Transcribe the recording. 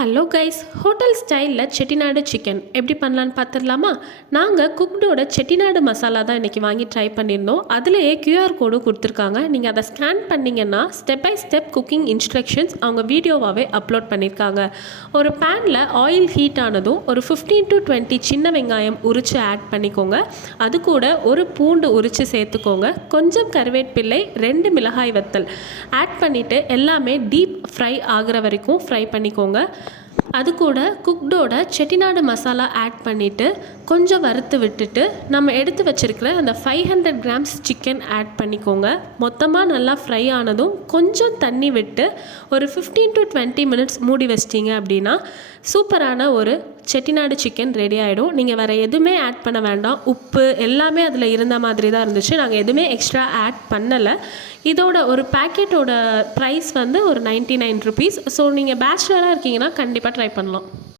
Hello guys, hotel ஸ்டைலில் Chettinad chicken எப்படி பண்ணலான்னு பார்த்துடலாமா? நாங்கள் குக்டோட செட்டிநாடு மசாலா தான் இன்றைக்கி வாங்கி ட்ரை பண்ணியிருந்தோம். அதிலேயே கியூஆர் கோடும் கொடுத்துருக்காங்க. நீங்கள் அதை ஸ்கேன் பண்ணிங்கன்னா step by step cooking instructions அவங்க வீடியோவாகவே அப்லோட் பண்ணியிருக்காங்க. ஒரு பேனில் ஆயில் ஹீட் ஆனதும் ஒரு 15 to 20 சின்ன வெங்காயம் உரித்து ஆட் பண்ணிக்கோங்க. அது கூட ஒரு பூண்டு உரித்து சேர்த்துக்கோங்க. கொஞ்சம் கருவேப்பிலை, 2 மிளகாய் வத்தல் ஆட் பண்ணிவிட்டு எல்லாமே டீப் ஃப்ரை ஆகிற வரைக்கும் ஃப்ரை பண்ணிக்கோங்க. அது கூட குக்டோட செட்டிநாடு மசாலா ஆட் பண்ணிவிட்டு கொஞ்சம் வறுத்து விட்டுட்டு நம்ம எடுத்து வச்சுருக்கிற அந்த 500 கிராம்ஸ் சிக்கன் ஆட் பண்ணிக்கோங்க. மொத்தமாக நல்லா ஃப்ரை ஆனதும் கொஞ்சம் தண்ணி விட்டு ஒரு 15 to 20 மினிட்ஸ் மூடி வச்சிட்டிங்க அப்படின்னா சூப்பரான ஒரு செட்டிநாடு சிக்கன் ரெடி ஆகிடும். நீங்கள் வேறு எதுவுமே ஆட் பண்ண வேண்டாம். உப்பு எல்லாமே அதில் இருந்த மாதிரி தான் இருந்துச்சு. நாங்கள் எதுவுமே எக்ஸ்ட்ரா ஆட் பண்ணலை. இதோட ஒரு பேக்கெட்டோட ப்ரைஸ் வந்து ஒரு 99 ருபீஸ். ஸோ நீங்கள் பேச்சுலராக இருக்கீங்கன்னா கண்டிப்பாக ட்ரை பண்ணலாம்.